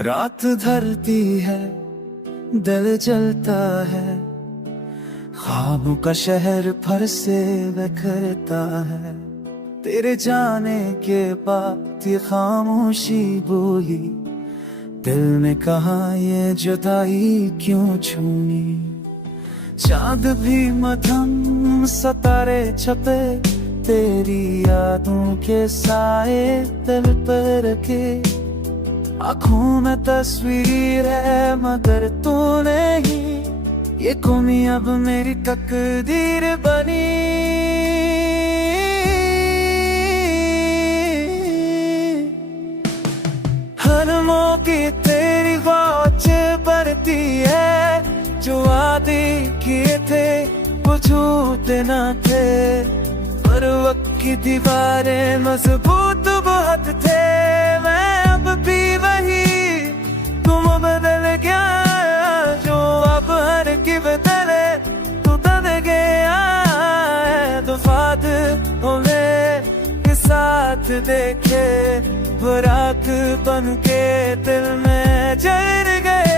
रात ढलती है, दिल जलता है, ख्वाबों का शहर फर से बिखरता है। तेरे जाने के बाद ये खामोशी बोली, दिल ने कहा ये जुदाई क्यों छूनी। चांद भी मध्यम सितारे छपे, तेरी यादों के साए दिल पर रखे। आँखों में तस्वीर है मगर तू नहीं, ये कमी अब मेरी तकदीर बनी। हर मौके तेरी वाच बनती है, जो वादे किए थे वो झूठे न थे, पर वक्त की दीवारें मजबूत बहुत थे। मैं अब भी वही, तुम बदल गया, जो अब हर की बदले तू बदल गया है। दुफात हमें के साथ देखे, वो रात बन के दिल में जल गए।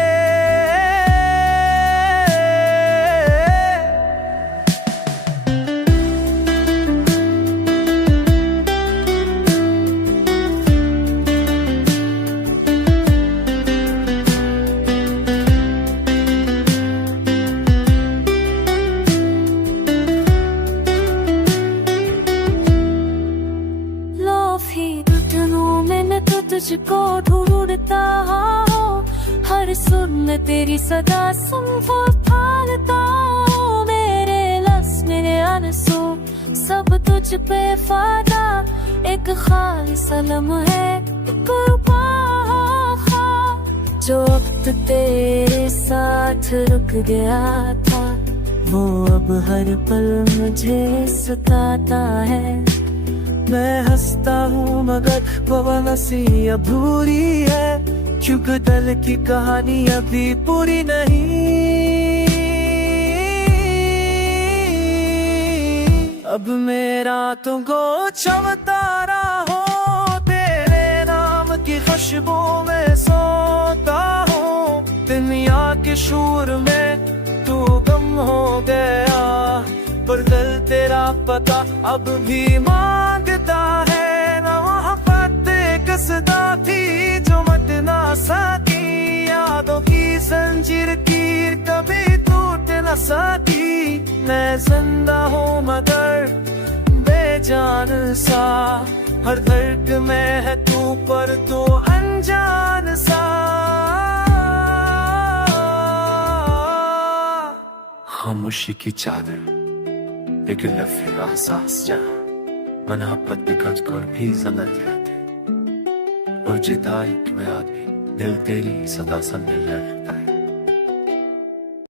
तुझको ढूंढता हूँ, हर सुर में तेरी सदा सुन वो पालता हूँ। मेरे लफ्ज़ मेरे आंसू सब तुझ पे फादा, एक खालिस सलाम है जो वक्त तेरे साथ रुक गया था, वो अब हर पल मुझे सताता है। मैं हंसता हूँ मगर वो हंसी अधूरी है, क्योंकि दिल की कहानी अभी पूरी नहीं। अब मेरा तुमको चमतारा हो, तेरे नाम की खुशबू में सोता हूँ। दुनिया के शूर में तू गम हो गया, पर दिल तेरा पता अब भी मांगता है। ना मोहब्बत कसदा थी जो मट ना सकी, यादों की जंजीर कीर कभी टूट ना सकी। मैं जिंदा हूँ मगर बेजान सा, हर दर्द में है तू पर तो अनजान सा। खामोशी की चादर एक लफ्ज़ एहसास जहाँ मोहब्बत निकल कर भी ज़िंदा रहते, और जुदाई में आदमी दिल तेरी सदा सुनने लगता है।